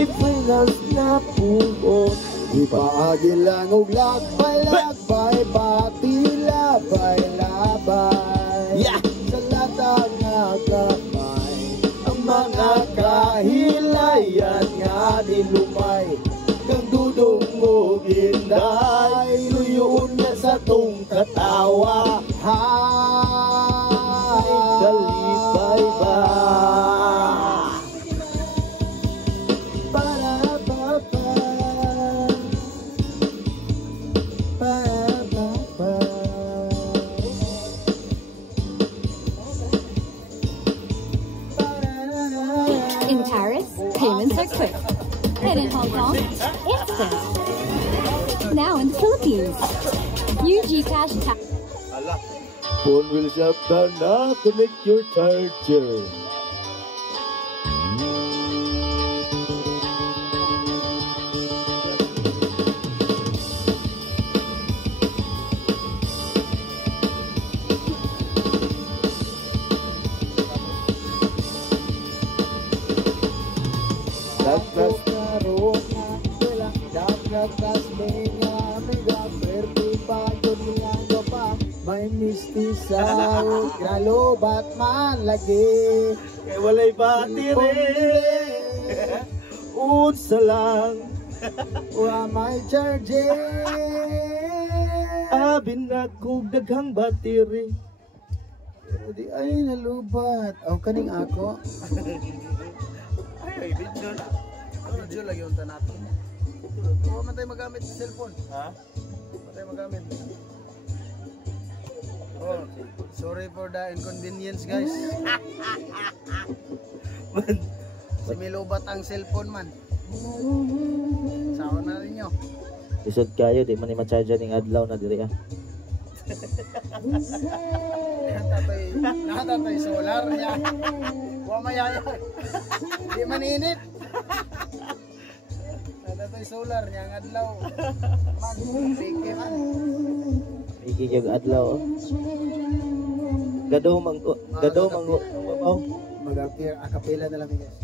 ipinas na puot. Ipaagi lang og lagbay-lagbay, pati labay-labay. Sa latang nga kamay, ang mga kahilayan nga nilumay. Kang dudong mo ginday, luyoon na sa tong katawa. Hay, kalipay ba? In Paris, payments are quick. And in Hong Kong, instant. Now in the Philippines, UGCash tap. Phone will shut down na, connect your charger. May mistisa, kinalobat man lagi. Kaya walay battery. Unsa lang, wa may charger. Abin na kong daghang battery. Di ay nalubat. Aw kaning ako. Ay, video na. Video lagi unta nato. Huwag man tayo magamit sa cellphone. Ha? Huwag man tayo magamit. Oh, sorry for the inconvenience, guys. Similobat ang cellphone man. Sawa na rin nyo. Isod kayo, di man i-charger ng adlaw na diri ah. Natatay solar niya. Huwag mayaya. Di man init. Natatay solar niya ang adlaw. Man, piki man. Piki yung adlaw oh. Gadaw mang oh. Mag-appear acapella na lang guys.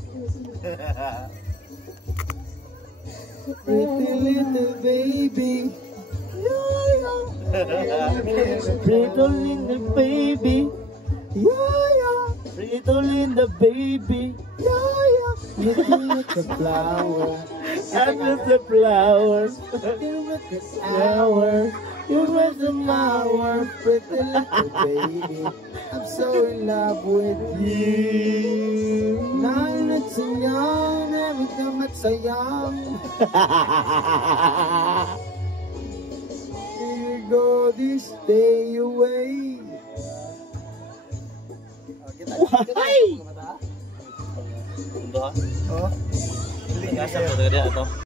Pretty little baby. Pretty little baby. Pretty little baby. Look at the flower. I'm just a flower. Look at flower. You're just a flower. Pretty little baby. I'm so in love with you. Nine at sayang, every time at sayang. Here go this day away. Why? Oh. Asa po tayo dito?